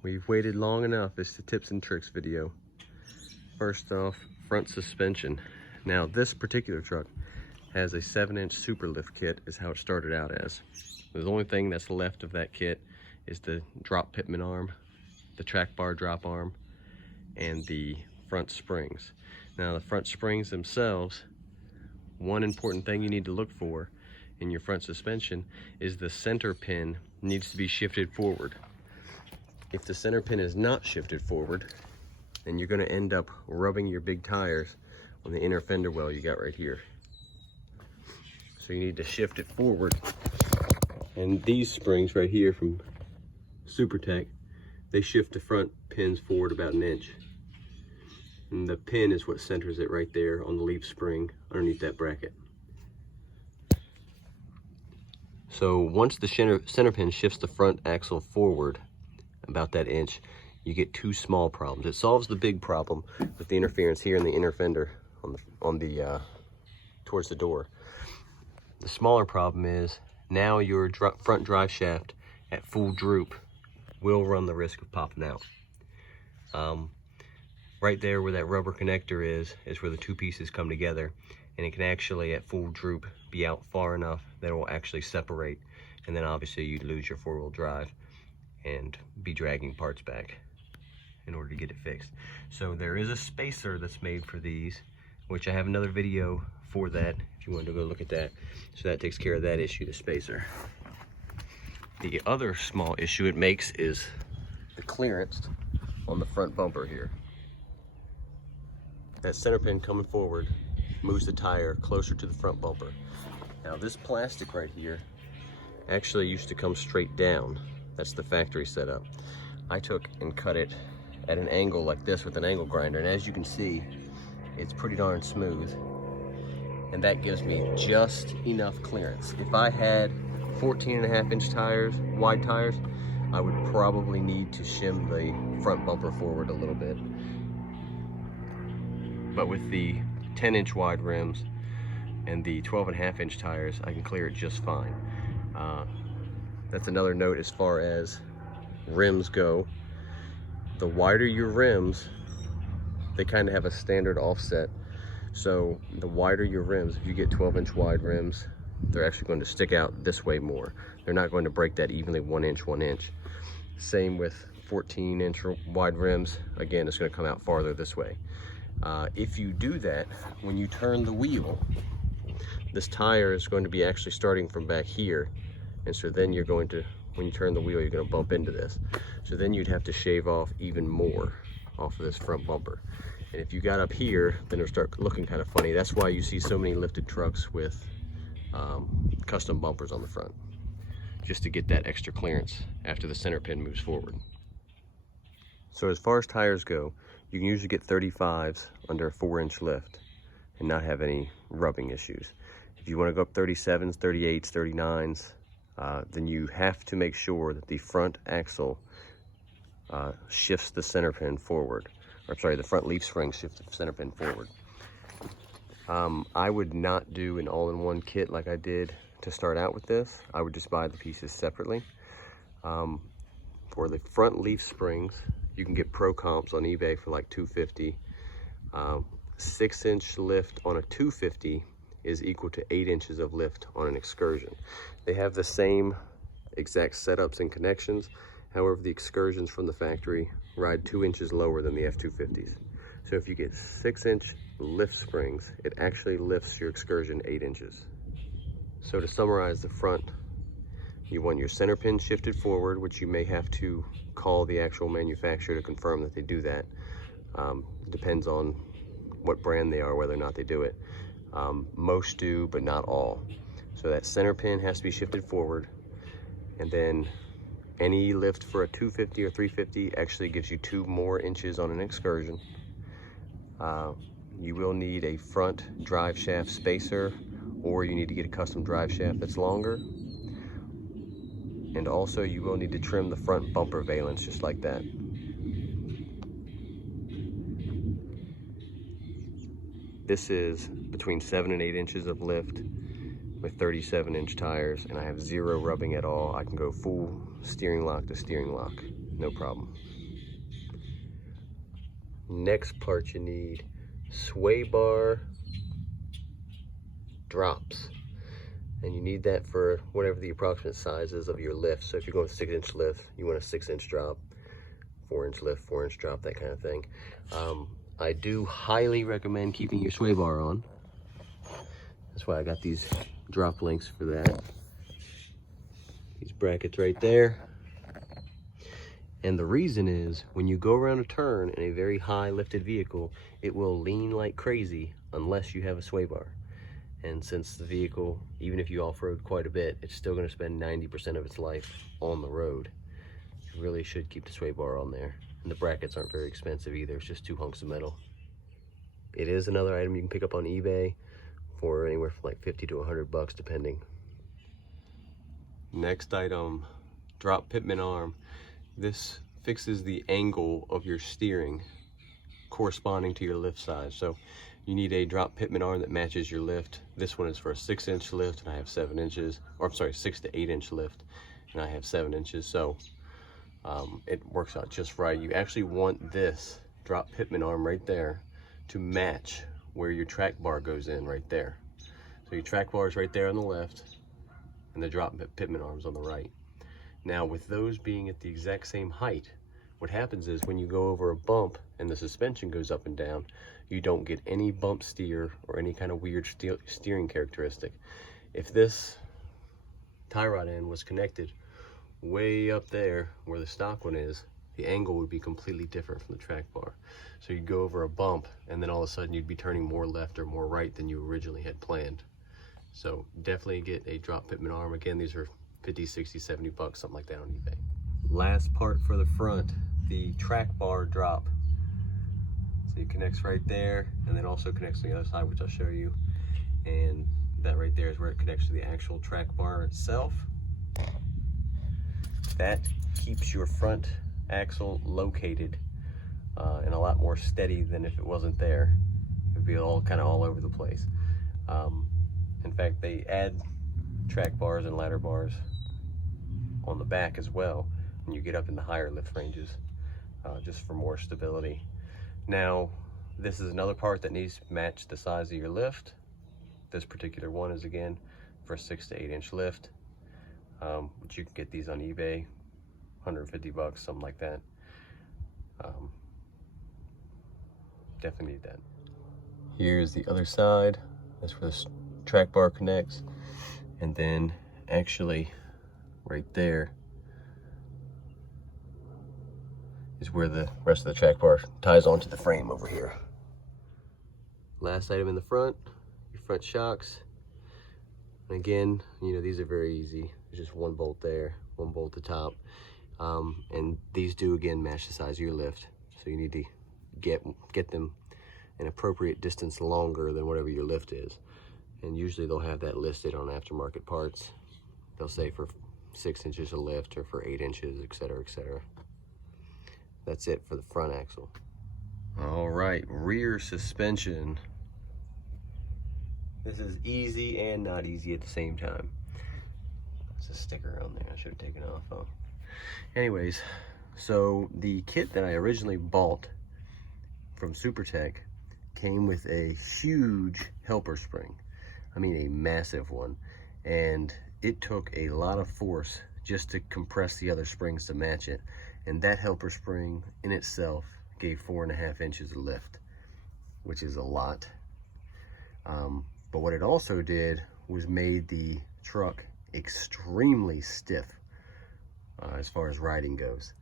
We've waited long enough. It's the tips and tricks video. First off, front suspension. Now this particular truck has a 7-inch super lift kit is how it started out as. The only thing that's left of that kit is the drop pitman arm, the track bar drop arm, and the front springs. Now the front springs themselves, one important thing you need to look for in your front suspension is the center pin needs to be shifted forward. If the center pin is not shifted forward, then you're going to end up rubbing your big tires on the inner fender well you got right here. So you need to shift it forward. And these springs right here from SuperTech, they shift the front pins forward about an inch. And the pin is what centers it right there on the leaf spring underneath that bracket. So once the center pin shifts the front axle forward about that inch, you get two small problems. It solves the big problem with the interference here in the inner fender on the towards the door. The smaller problem is now your front drive shaft at full droop will run the risk of popping out. Right there where that rubber connector is where the two pieces come together, and it can actually at full droop be out far enough that it will actually separate, and then obviously you'd lose your four-wheel drive and be dragging parts back in order to get it fixed. So there is a spacer that's made for these, which I have another video for that if you want to go look at that. So that takes care of that issue, the spacer. The other small issue it makes is the clearance on the front bumper here. That center pin coming forward moves the tire closer to the front bumper. Now this plastic right here actually used to come straight down. That's the factory setup. I took and cut it at an angle like this with an angle grinder, and as you can see, it's pretty darn smooth. And that gives me just enough clearance. If I had 14.5-inch tires, wide tires, I would probably need to shim the front bumper forward a little bit. But with the 10-inch wide rims and the 12.5-inch tires, I can clear it just fine. That's another note as far as rims go. The wider your rims, they kind of have a standard offset. So the wider your rims, if you get 12-inch wide rims, they're actually going to stick out this way more. They're not going to break that evenly 1 inch, 1 inch. Same with 14-inch wide rims. Again, it's going to come out farther this way. If you do that, when you turn the wheel, this tire is going to be actually starting from back here. And so then you're going to, when you turn the wheel, you're going to bump into this. So then you'd have to shave off even more off of this front bumper. And if you got up here, then it'll start looking kind of funny. That's why you see so many lifted trucks with custom bumpers on the front, just to get that extra clearance after the center pin moves forward. So as far as tires go, you can usually get 35s under a 4-inch lift and not have any rubbing issues. If you want to go up 37s, 38s, 39s, then you have to make sure that the front axle shifts the center pin forward. Or sorry, the front leaf spring shifts the center pin forward. I would not do an all-in-one kit like I did to start out with this. I would just buy the pieces separately. For the front leaf springs, you can get pro comps on eBay for like $250. 6-inch lift on a 250 is equal to 8 inches of lift on an Excursion. They have the same exact setups and connections. However, the Excursions from the factory ride 2 inches lower than the F250s. So if you get 6-inch lift springs, it actually lifts your Excursion 8 inches. So to summarize the front, you want your center pin shifted forward, which you may have to call the actual manufacturer to confirm that they do that. Depends on what brand they are, whether or not they do it. Most do, but not all. So that center pin has to be shifted forward, and then any lift for a 250 or 350 actually gives you 2 more inches on an Excursion. You will need a front drive shaft spacer, or you need to get a custom drive shaft that's longer. And also you will need to trim the front bumper valence just like that. This is between 7 and 8 inches of lift with 37-inch tires, and I have 0 rubbing at all. I can go full steering lock to steering lock. no problem. Next part you need, sway bar drops. And you need that for whatever the approximate size is of your lift. So if you're going 6-inch lift, you want a 6-inch drop, 4-inch lift, 4-inch drop, that kind of thing. I do highly recommend keeping your sway bar on. That's why I got these drop links for that. These brackets right there. And the reason is, when you go around a turn in a very high lifted vehicle, it will lean like crazy unless you have a sway bar. And since the vehicle, even if you off-road quite a bit, it's still going to spend 90% of its life on the road. You really should keep the sway bar on there. And the brackets aren't very expensive either. It's just 2 hunks of metal. It is another item you can pick up on eBay for anywhere from like 50 to 100 bucks depending. Next item, drop pitman arm. This fixes the angle of your steering corresponding to your lift size. So you need a drop pitman arm that matches your lift. This one is for a 6-inch lift and I have 7 inches, or I'm sorry, 6 to 8-inch lift and I have 7 inches. So it works out just right. You actually want this drop pitman arm right there to match where your track bar goes in right there. So your track bar is right there on the left and the drop pitman arm's on the right. Now with those being at the exact same height, what happens is when you go over a bump and the suspension goes up and down, you don't get any bump steer or any kind of weird steering characteristic. If this tie rod end was connected way up there where the stock one is, the angle would be completely different from the track bar. So you'd go over a bump and then all of a sudden you'd be turning more left or more right than you originally had planned. So definitely get a drop pitman arm. Again, these are 50, 60, 70 bucks, something like that on eBay. Last part for the front, the track bar drop. So it connects right there and then also connects to the other side, which I'll show you. And that right there is where it connects to the actual track bar itself. That keeps your front axle located and a lot more steady than if it wasn't there. It would be all kind of all over the place. In fact, they add track bars and ladder bars on the back as well when you get up in the higher lift ranges, just for more stability. Now, this is another part that needs to match the size of your lift. This particular one is again for a 6 to 8-inch lift, but you can get these on eBay, 150 bucks, something like that. Definitely need that. Here's the other side. That's where the track bar connects, and then actually right there is where the rest of the track bar ties onto the frame over here. Last item in the front, your front shocks. And again, you know, these are very easy. There's just one bolt there, one bolt at the top. And these do again match the size of your lift. So you need to get them an appropriate distance longer than whatever your lift is. And usually they'll have that listed on aftermarket parts. They'll say for 6 inches of lift or for 8 inches, etc., etc. That's it for the front axle. All right, rear suspension. This is easy and not easy at the same time. There's a sticker on there I should have taken off. Oh. Anyways, so the kit that I originally bought from Supertech came with a huge helper spring. I mean a massive one. And it took a lot of force just to compress the other springs to match it. And that helper spring in itself gave 4.5 inches of lift, which is a lot. But what it also did was made the truck extremely stiff as far as riding goes.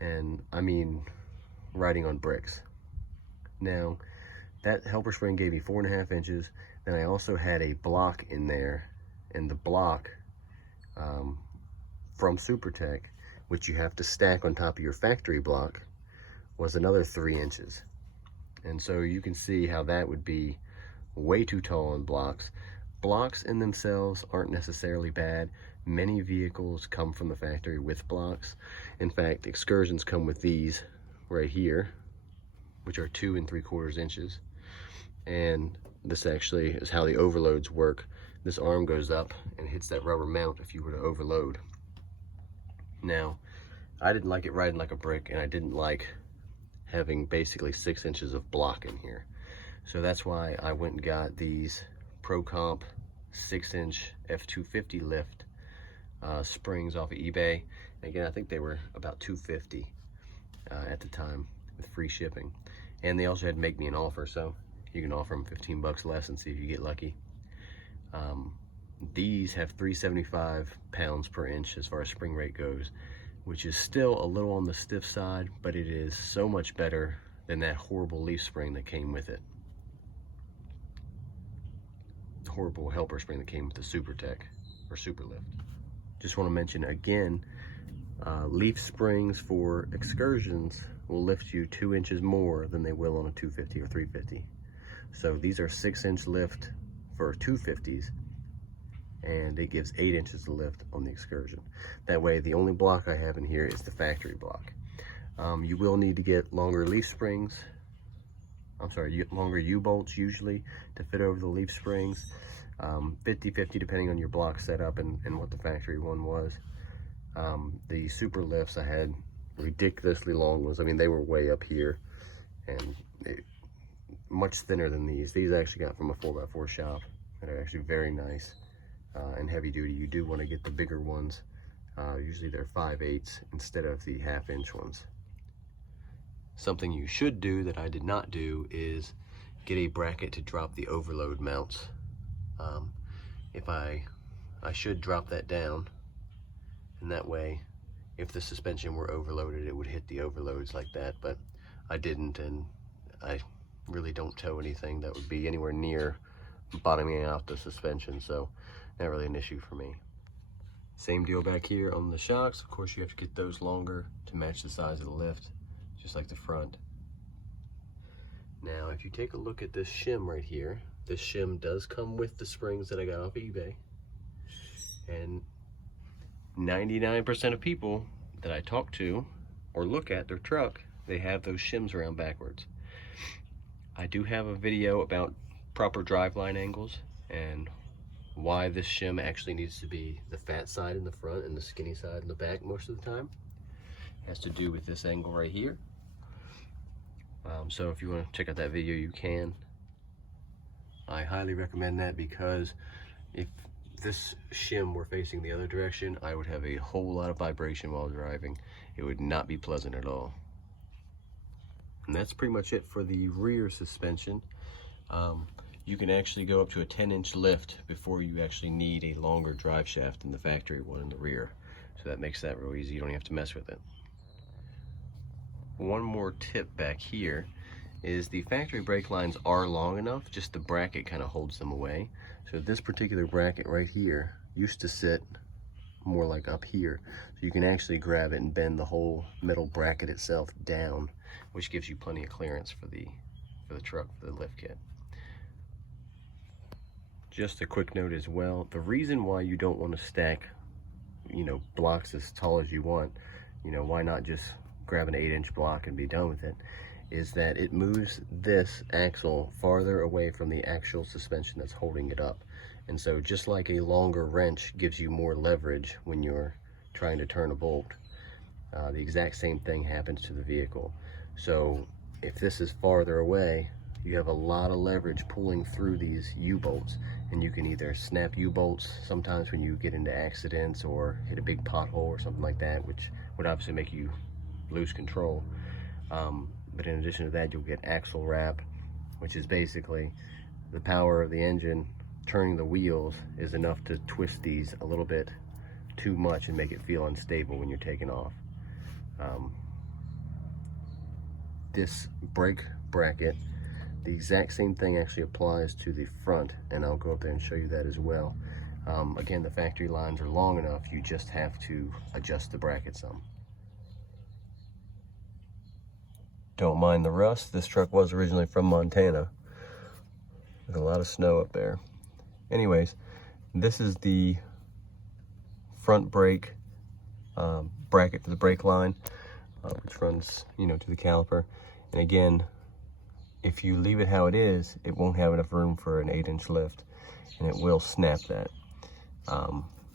And I mean riding on bricks. Now, that helper spring gave me 4.5 inches. Then I also had a block in there, and the block from Supertech, which you have to stack on top of your factory block, was another 3 inches. And so you can see how that would be way too tall on blocks. Blocks in themselves aren't necessarily bad. Many vehicles come from the factory with blocks. In fact, Excursions come with these right here, which are 2 3/4 inches. And this actually is how the overloads work. This arm goes up and hits that rubber mount if you were to overload. Now, I didn't like it riding like a brick, and I didn't like having basically 6 inches of block in here. So that's why I went and got these Pro Comp 6-inch F250 lift springs off of eBay. And again, I think they were about $250 at the time with free shipping. And they also had to make me an offer, so you can offer them 15 bucks less and see if you get lucky. These have 375 pounds per inch as far as spring rate goes, which is still a little on the stiff side, but it is so much better than that horrible leaf spring that came with it. The horrible helper spring that came with the Super Tech or Super Lift. Just want to mention again, leaf springs for Excursions will lift you 2 inches more than they will on a 250 or 350. So these are 6-inch lift for 250s, and it gives 8 inches of lift on the Excursion. That way, the only block I have in here is the factory block. You will need to get longer leaf springs. Longer U-bolts usually to fit over the leaf springs. 50-50 depending on your block setup and what the factory one was. The Super Lifts, I had ridiculously long ones. I mean, they were way up here and much thinner than these. These I actually got from a 4x4 shop that are actually very nice and heavy duty. You do want to get the bigger ones. Usually they're 5/8 instead of the 1/2 inch ones. Something you should do that I did not do is get a bracket to drop the overload mounts. If I should drop that down, and that way if the suspension were overloaded it would hit the overloads like that, but I didn't, and I really don't tow anything that would be anywhere near bottoming out the suspension, so not really an issue for me. Same deal back here on the shocks. Of course you have to get those longer to match the size of the lift, just like the front. Now if you take a look at this shim right here, this shim does come with the springs that I got off eBay, and 99% of people that I talk to or look at their truck, they have those shims around backwards. I do have a video about proper driveline angles and why this shim actually needs to be the fat side in the front and the skinny side in the back most of the time. It has to do with this angle right here. So if you want to check out that video, you can. I highly recommend that, because if this shim were facing the other direction, I would have a whole lot of vibration while driving. It would not be pleasant at all. And that's pretty much it for the rear suspension. You can actually go up to a 10-inch lift before you actually need a longer drive shaft than the factory one in the rear. So that makes that real easy. You don't have to mess with it. One more tip back here is the factory brake lines are long enough, just the bracket kind of holds them away. So this particular bracket right here used to sit more like up here. So you can actually grab it and bend the whole metal bracket itself down, which gives you plenty of clearance for the truck, for the lift kit. Just a quick note as well, the reason why you don't want to stack, blocks as tall as you want, why not just grab an 8-inch block and be done with it, is that it moves this axle farther away from the actual suspension that's holding it up. And so just like a longer wrench gives you more leverage when you're trying to turn a bolt, the exact same thing happens to the vehicle. So if this is farther away, you have a lot of leverage pulling through these U-bolts, and you can either snap U-bolts sometimes when you get into accidents or hit a big pothole or something like that, which would obviously make you lose control. But in addition to that, you'll get axle wrap, which is basically the power of the engine turning the wheels is enough to twist these a little bit too much and make it feel unstable when you're taking off. This brake bracket, the exact same thing actually applies to the front, and I'll go up there and show you that as well. Again, the factory lines are long enough, you just have to adjust the bracket some. Don't mind the rust. This truck was originally from Montana. There's a lot of snow up there. Anyways, this is the front brake bracket for the brake line, which runs, to the caliper. And again, if you leave it how it is, it won't have enough room for an 8-inch lift, and it will snap that,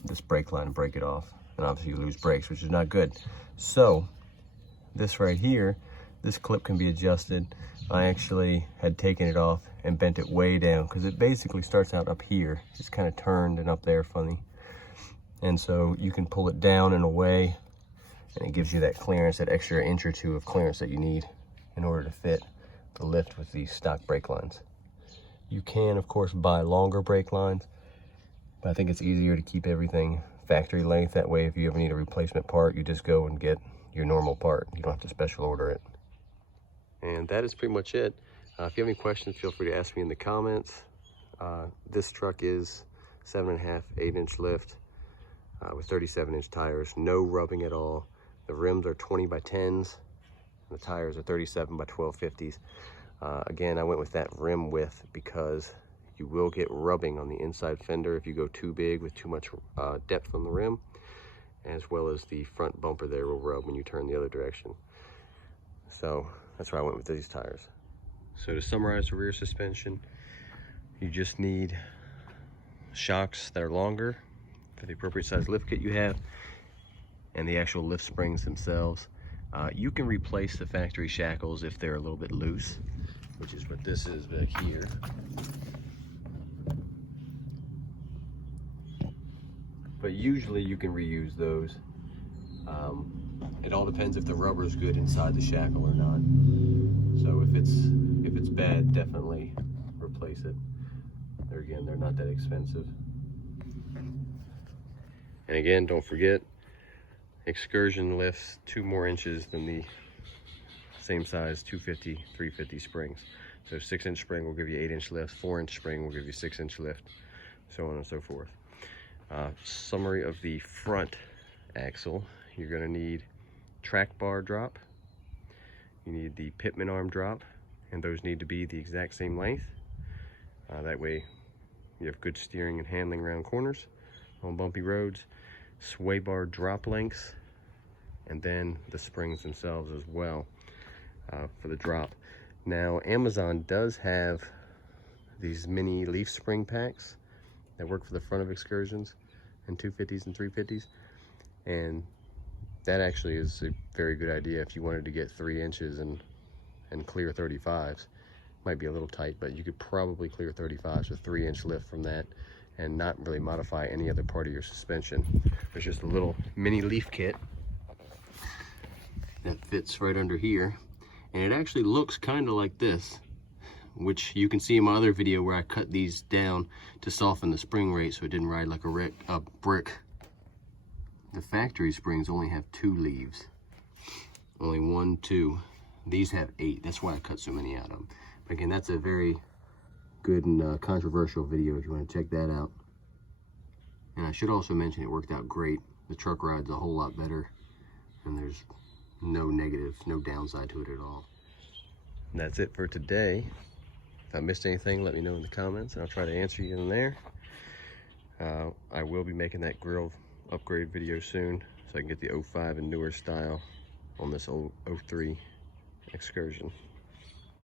this brake line and break it off. and obviously you lose brakes, which is not good. So this right here, this clip can be adjusted. I actually had taken it off and bent it way down because it basically starts out up here. It's kind of turned and up there funny. And so you can pull it down and away, and it gives you that clearance, that extra inch or two of clearance that you need in order to fit the lift with these stock brake lines. You can, of course, buy longer brake lines, but I think it's easier to keep everything factory length. That way, if you ever need a replacement part, you just go and get your normal part. You don't have to special order it. And that is pretty much it. If you have any questions, feel free to ask me in the comments. This truck is 7.5, 8-inch lift with 37-inch tires, no rubbing at all. The rims are 20 by 10s. The tires are 37 by 1250s. Again, I went with that rim width because you will get rubbing on the inside fender if you go too big with too much depth on the rim, as well as the front bumper there will rub when you turn the other direction. So that's why I went with these tires. So to summarize the rear suspension, you just need shocks that are longer for the appropriate size lift kit you have, and the actual lift springs themselves. You can replace the factory shackles if they're a little bit loose, which is what this is back here. But usually you can reuse those. It all depends if the rubber is good inside the shackle or not. So if it's bad, definitely replace it. They're not that expensive. And again, don't forget, Excursion lifts 2 more inches than the same size 250, 350 springs. So 6-inch spring will give you 8-inch lift, 4-inch spring will give you 6-inch lift, so on and so forth. Summary of the front axle: you're going to need track bar drop, you need the pitman arm drop, and those need to be the exact same length. That way you have good steering and handling around corners on bumpy roads. Sway bar drop lengths, and then the springs themselves as well for the drop. Now Amazon does have these mini leaf spring packs that work for the front of Excursions and 250s and 350s, and that actually is a very good idea if you wanted to get 3 inches and clear 35s. Might be a little tight, but you could probably clear 35s with 3-inch lift from that and not really modify any other part of your suspension. There's just a little mini leaf kit that fits right under here, and it actually looks kind of like this, which you can see in my other video where I cut these down to soften the spring rate so it didn't ride like a brick. The factory springs only have 2 leaves, only 1, 2. These have 8. That's why I cut so many out of them. But again, that's a very good and controversial video if you want to check that out. And I should also mention it worked out great. The truck rides a whole lot better, and there's no negative, no downside to it at all. And that's it for today. If I missed anything, let me know in the comments, and I'll try to answer you in there. I will be making that grill upgrade video soon, so I can get the 05 and newer style on this old 03 Excursion.